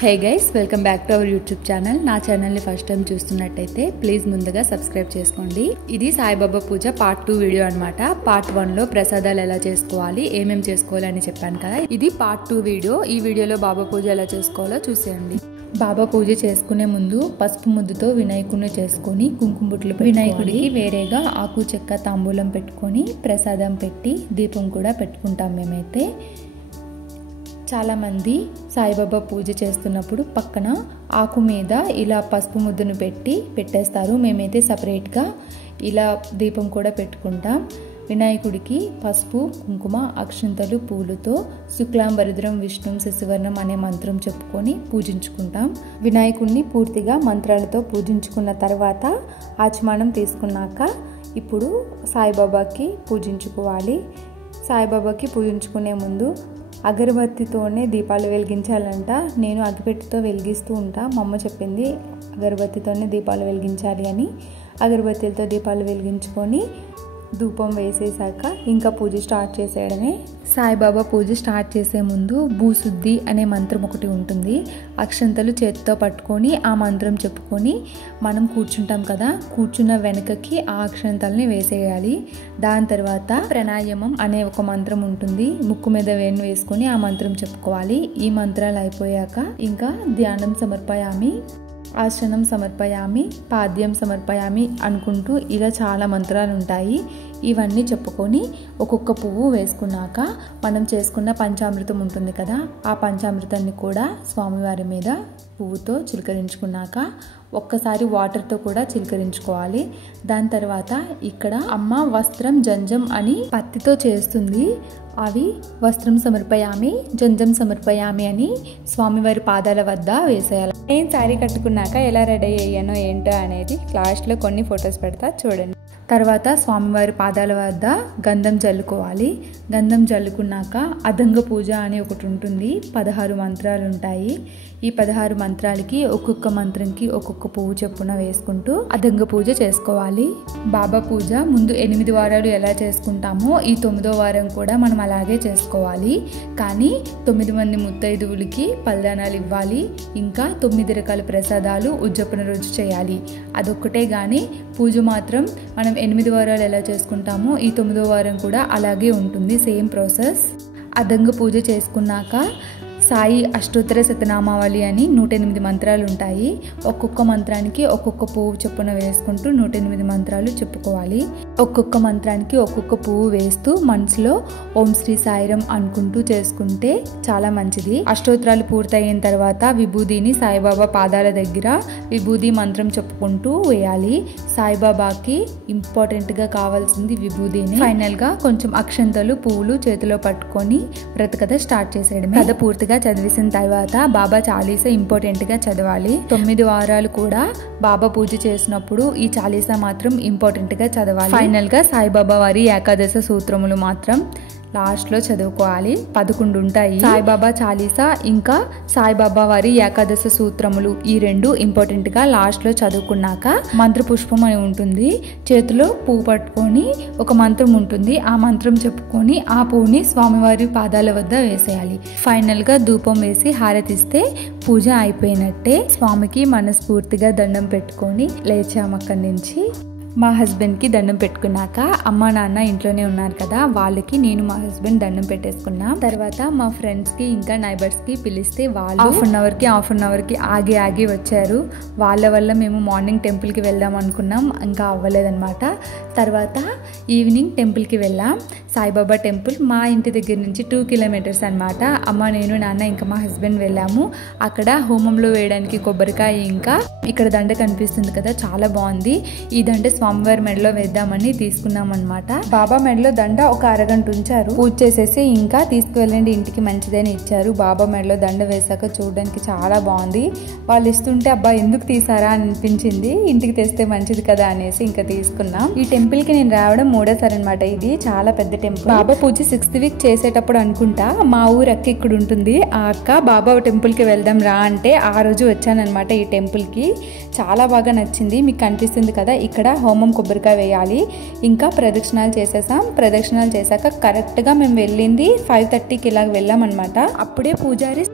Hey guys, welcome back to our YouTube channel. నా ఛానల్ని first time చూస్తున్నట్టయితే please ముందుగా సబ్స్క్రైబ్ చేసుకోండి. ఇది సాయిబాబా పూజ పార్ట్ 2 వీడియో అనమాట. పార్ట్ 1లో ప్రసాదాలు ఎలా చేసుకోవాలి, ఏమేమి చేసుకోవాలి అని చెప్పాను కదా. ఇది పార్ట్ 2 వీడియో. ఈ వీడియోలో బాబా పూజ ఎలా చేసుకోవాలో చూసేయండి. బాబా పూజ చేసుకునే ముందు పసుపు ముద్దుతో వినాయకుడిని చేసుకొని కుంకుమ బుట్లు వినాయకుడికి వేరేగా ఆకు చెక్క తాంబూలం పెట్టుకొని ప్రసాదం పెట్టి దీపం కూడా పెట్టుకుంటాం. మేమైతే చాలామంది సాయిబాబా పూజ చేస్తున్నప్పుడు పక్కన ఆకు మీద ఇలా పసుపు ముద్దను పెట్టేస్తారు. మేమైతే సపరేట్గా ఇలా దీపం కూడా పెట్టుకుంటాం. వినాయకుడికి పసుపు, కుంకుమ, అక్షంతలు, పూలతో శుక్లాంబరధరం విష్ణుం శశివర్ణం అనే మంత్రం చెప్పుకొని పూజించుకుంటాం. వినాయకుడిని పూర్తిగా మంత్రాలతో పూజించుకున్న తర్వాత ఆచమనం తీసుకున్నాక ఇప్పుడు సాయిబాబాకి పూజించుకోవాలి. సాయిబాబాకి పూజించుకునే ముందు అగరబత్తితోనే దీపాలు వెలిగించాలంట. నేను అగ్గిపెట్టెతో వెలిగిస్తూ ఉంటా. మా అమ్మ చెప్పింది అగరబత్తితోనే దీపాలు వెలిగించాలి అని. అగరబత్తిలతో దీపాలు వెలిగించుకొని ధూపం వేసేసాక ఇంకా పూజ స్టార్ట్ చేసేయడమే. సాయిబాబా పూజ స్టార్ట్ చేసే ముందు భూశుద్ధి అనే మంత్రం ఒకటి ఉంటుంది. అక్షంతలు చేతితో పట్టుకొని ఆ మంత్రం చెప్పుకొని మనం కూర్చుంటాం కదా, కూర్చున్న వెనకకి ఆ అక్షంతల్ని వేసేయాలి. దాని తర్వాత ప్రాణాయామం అనే ఒక మంత్రం ఉంటుంది. ముక్కు మీద వేణు వేసుకొని ఆ మంత్రం చెప్పుకోవాలి. ఈ మంత్రాలు అయిపోయాక ఇంకా ధ్యానం సమర్పయామి, ఆసనం సమర్పయామి, పాద్యం సమర్పయామి అనుకుంటూ ఇలా చాలా మంత్రాలు ఉంటాయి. ఇవన్నీ చెప్పుకొని ఒక్కొక్క పువ్వు వేసుకున్నాక మనం చేసుకున్న పంచామృతం ఉంటుంది కదా, ఆ పంచామృతాన్ని కూడా స్వామివారి మీద పువ్వుతో చిలకరించుకున్నాక ఒక్కసారి వాటర్తో కూడా చిలకరించుకోవాలి. దాని తర్వాత ఇక్కడ అమ్మ వస్త్రం జంజం అని పత్తితో చేస్తుంది. అవి వస్త్రం సమర్పయామి, జంజం సమర్పయామి అని స్వామివారి పాదాల వద్ద వేసేయాలి. నేను శారీ కట్టుకున్నాక ఎలా రెడీ అయ్యానో ఏంటో అనేది లాస్ట్లో కొన్ని ఫొటోస్ పెడతా చూడండి. తర్వాత స్వామివారి పాదాల వద్ద గంధం జల్లుకోవాలి. గంధం జల్లుకున్నాక అదంగ పూజ అని ఒకటి ఉంటుంది. 16 మంత్రాలు ఉంటాయి. ఈ 16 మంత్రాలకి ఒక్కొక్క మంత్రంకి ఒక్కొక్క పువ్వు చొప్పున వేసుకుంటూ అదంగ పూజ చేసుకోవాలి. బాబా పూజ ముందు 8 వారాలు ఎలా చేసుకుంటామో ఈ 9వ వారం కూడా మనం అలాగే చేసుకోవాలి. కానీ 9 మంది ముత్తైదువులకి పల్దానాలు ఇవ్వాలి. ఇంకా 9 రకాల ప్రసాదాలు ఉజ్జపన రోజు చేయాలి. అదొక్కటే కానీ పూజ మాత్రం మనం 8 వారాలు ఎలా చేసుకుంటామో ఈ 9వ వారం కూడా అలాగే ఉంటుంది. Same process. అదంగ పూజ చేసుకున్నాక సాయి అష్టోత్తర శతనామావళి అని 108 మంత్రాలు ఉంటాయి. ఒక్కొక్క మంత్రానికి ఒక్కొక్క పువ్వు చొప్పున వేసుకుంటూ 108 మంత్రాలు చెప్పుకోవాలి. ఒక్కొక్క మంత్రానికి ఒక్కొక్క పువ్వు వేస్తూ మనసులో ఓం శ్రీ సాయిరం అనుకుంటూ చేసుకుంటే చాలా మంచిది. అష్టోత్తరాలు పూర్తయిన తర్వాత విభూదిని సాయిబాబా పాదాల దగ్గర విభూది మంత్రం చెప్పుకుంటూ వేయాలి. సాయిబాబాకి ఇంపార్టెంట్గా కావాల్సింది విభూదిని. ఫైనల్గా కొంచెం అక్షంతలు, పువ్వులు చేతిలో పట్టుకొని వ్రతకథ స్టార్ట్ చేసేయడమే. కథ పూర్తిగా చదివేసిన తర్వాత బాబా చాలీసా ఇంపార్టెంట్ గా చదవాలి. 9 వారాలు కూడా బాబా పూజ చేసినప్పుడు ఈ చాలీసా మాత్రం ఇంపార్టెంట్ గా చదవాలి. ఫైనల్ గా సాయిబాబా వారి ఏకాదశ సూత్రములు మాత్రం లాస్ట్ లో చదువుకోవాలి. 11 ఉంటాయి. సాయిబాబా చాలీసా ఇంకా సాయిబాబా వారి ఏకాదశ సూత్రములు ఈ 2 ఇంపార్టెంట్ గా లాస్ట్ లో చదువుకున్నాక మంత్ర పుష్పం అని ఉంటుంది. చేతిలో పువ్వు పట్టుకొని ఒక మంత్రం ఉంటుంది. ఆ మంత్రం చెప్పుకొని ఆ పువ్వుని స్వామివారి పాదాల వద్ద వేసేయాలి. ఫైనల్ గా ధూపం వేసి హారతిస్తే పూజ అయిపోయినట్టే. స్వామికి మనస్ఫూర్తిగా దండం పెట్టుకొని లేచాము అక్కడి నుంచి. మా హస్బెండ్కి దండం పెట్టుకున్నాక అమ్మ నాన్న ఇంట్లోనే ఉన్నారు కదా, వాళ్ళకి నేను మా హస్బెండ్ దండం పెట్టేసుకున్నాం. తర్వాత మా ఫ్రెండ్స్కి ఇంకా నైబర్స్కి పిలిస్తే వాళ్ళు హాఫ్ అన్ అవర్కి ఆగి వచ్చారు. వాళ్ళ వల్ల మేము మార్నింగ్ టెంపుల్కి వెళ్దాం అనుకున్నాం, ఇంకా అవ్వలేదన్నమాట. తర్వాత ఈవినింగ్ టెంపుల్కి వెళ్ళాం. సాయిబాబా టెంపుల్ మా ఇంటి దగ్గర నుంచి 2 కిలోమీటర్స్ అనమాట. అమ్మ, నేను, నాన్న ఇంకా మా హస్బెండ్ వెళ్ళాము. అక్కడ హోమంలో వేయడానికి కొబ్బరికాయ ఇంకా ఇక్కడ దండ కనిపిస్తుంది కదా, చాలా బాగుంది. ఈ దండ స్వామివారి మెడలో వేద్దామని తీసుకున్నాం అనమాట. బాబా మెడలో దండ ఒక అరగంట ఉంచారు. పూజ చేసేసి ఇంకా తీసుకువెళ్ళండి ఇంటికి మంచిదని ఇచ్చారు. బాబా మెడలో దండ వేసాక చూడడానికి చాలా బాగుంది. వాళ్ళు ఇస్తుంటే అబ్బా ఎందుకు తీసారా అని అనిపించింది. ఇంటికి తెస్తే మంచిది కదా అనేసి ఇంకా తీసుకున్నాం. ఈ టెంపుల్ కి నేను రావడం 3వ అనమాట. ఇది చాలా పెద్ద టెంపుల్. బాబా పూజ 6th వీక్ చేసేటప్పుడు అనుకుంటా మా ఊరు అక్క ఇక్కడ ఉంటుంది. ఆ అక్క బాబా టెంపుల్ కి వెళ్దాం రా అంటే ఆ రోజు వచ్చానమాట ఈ టెంపుల్ కి. చాలా బాగా నచ్చింది. మీకు కనిపిస్తుంది కదా, ఇక్కడ హోమం కొబ్బరికాయ వేయాలి. ఇంకా ప్రదక్షిణాలు చేసేసాం. ప్రదక్షిణాలు చేశాక కరెక్ట్గా మేము వెళ్ళింది 5:30కి ఇలాగ వెళ్ళాం అనమాట. అప్పుడే పూజారి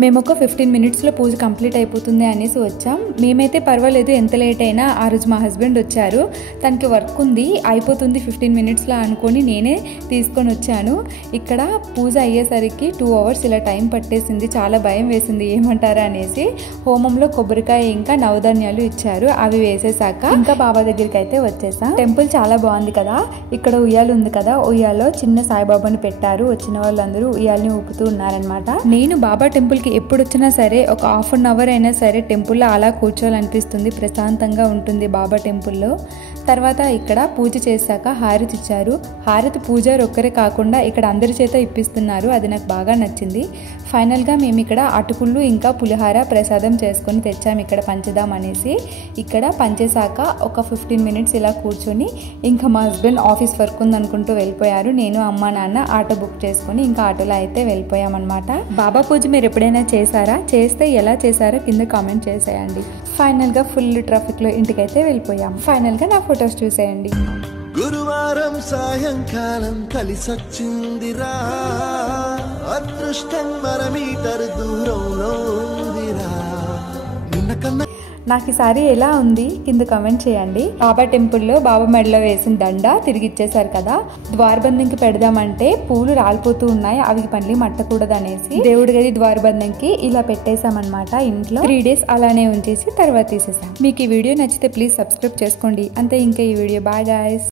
మేము ఒక 15 మినిట్స్లో పూజ కంప్లీట్ అయిపోతుంది అనేసి వచ్చాం. మేమైతే పర్వాలేదు, ఎంత లేట్ అయినా. ఆ రోజు మా హస్బెండ్ వచ్చారు, తనకి వర్క్ ఉంది, అయిపోతుంది 15 మినిట్స్లో అనుకొని నేనే తీసుకొని వచ్చాను. ఇక్కడ పూజ అయ్యేసరికి 2 అవర్స్ ఇలా టైం పట్టేసింది. చాలా భయం వేసింది ఏమంటారా అనేసి. హోమంలో కొబ్బరికాయ ఇంకా నవధాన్యాలు ఇచ్చారు, అవి వేసేసాక ఇంకా బాబా దగ్గరికి అయితే వచ్చేసాం. టెంపుల్ చాలా బాగుంది కదా. ఇక్కడ ఉయ్యాలు ఉంది కదా, ఉయ్యాలో చిన్న సాయిబాబాని పెట్టారు. వచ్చిన వాళ్ళందరూ ఉయ్యాలని ఊపుతూ ఉన్నారనమాట. నేను బాబా టెంపుల్ ఎప్పుడు వచ్చినా సరే ఒక హాఫ్ అన్ అవర్ అయినా సరే టెంపుల్లో అలా కూర్చోవాలనిపిస్తుంది, ప్రశాంతంగా ఉంటుంది బాబా టెంపుల్లో. తర్వాత ఇక్కడ పూజ చేశాక హారతి ఇచ్చారు. హారతి పూజారి ఒక్కరే కాకుండా ఇక్కడ అందరి చేత ఇప్పిస్తున్నారు, అది నాకు బాగా నచ్చింది. ఫైనల్గా మేము ఇక్కడ అటుకుళ్ళు ఇంకా పులిహార ప్రసాదం చేసుకొని తెచ్చాము ఇక్కడ పంచుదాం అనేసి. ఇక్కడ పంచేశాక ఒక 15 మినిట్స్ ఇలా కూర్చొని ఇంకా మా హస్బెండ్ ఆఫీస్ వర్క్ ఉందనుకుంటూ వెళ్ళిపోయారు. నేను అమ్మ నాన్న ఆటో బుక్ చేసుకొని ఇంకా ఆటోలో అయితే వెళ్ళిపోయామన్నమాట. బాబా పూజ మీరు ఎప్పుడైనా చేశారా? చేస్తే ఎలా చేశారో కింద కామెంట్ చేసేయండి. ఫైనల్గా ఫుల్ ట్రాఫిక్లో ఇంటికైతే వెళ్ళిపోయాం. ఫైనల్గా నా ఫొటోస్ చూసేయండి. గురువారం సాయంకాలం కలిసొచ్చిందిరా, అదృష్టం మరమీటర్ దూరంలో ఉందిరా. నిన్న కన్నా నాకు ఈ సారీ ఎలా ఉంది కింద కామెంట్ చేయండి. బాబా టెంపుల్లో బాబా మెడలో వేసిన దండ తిరిగి ఇచ్చేసారు కదా. ద్వారబంధంకి పెడదామంటే పూలు రాలిపోతూ ఉన్నాయి, అవి మళ్ళీ మట్టకూడదు అనేసి దేవుడి గది ద్వారబంధంకి ఇలా పెట్టేసామన్నమాట. ఇంట్లో 3 డేస్ అలానే ఉంచేసి తర్వాత తీసేసాం. మీకు ఈ వీడియో నచ్చితే ప్లీజ్ సబ్స్క్రైబ్ చేసుకోండి. అంతే, ఇంకా ఈ వీడియో. Bye guys.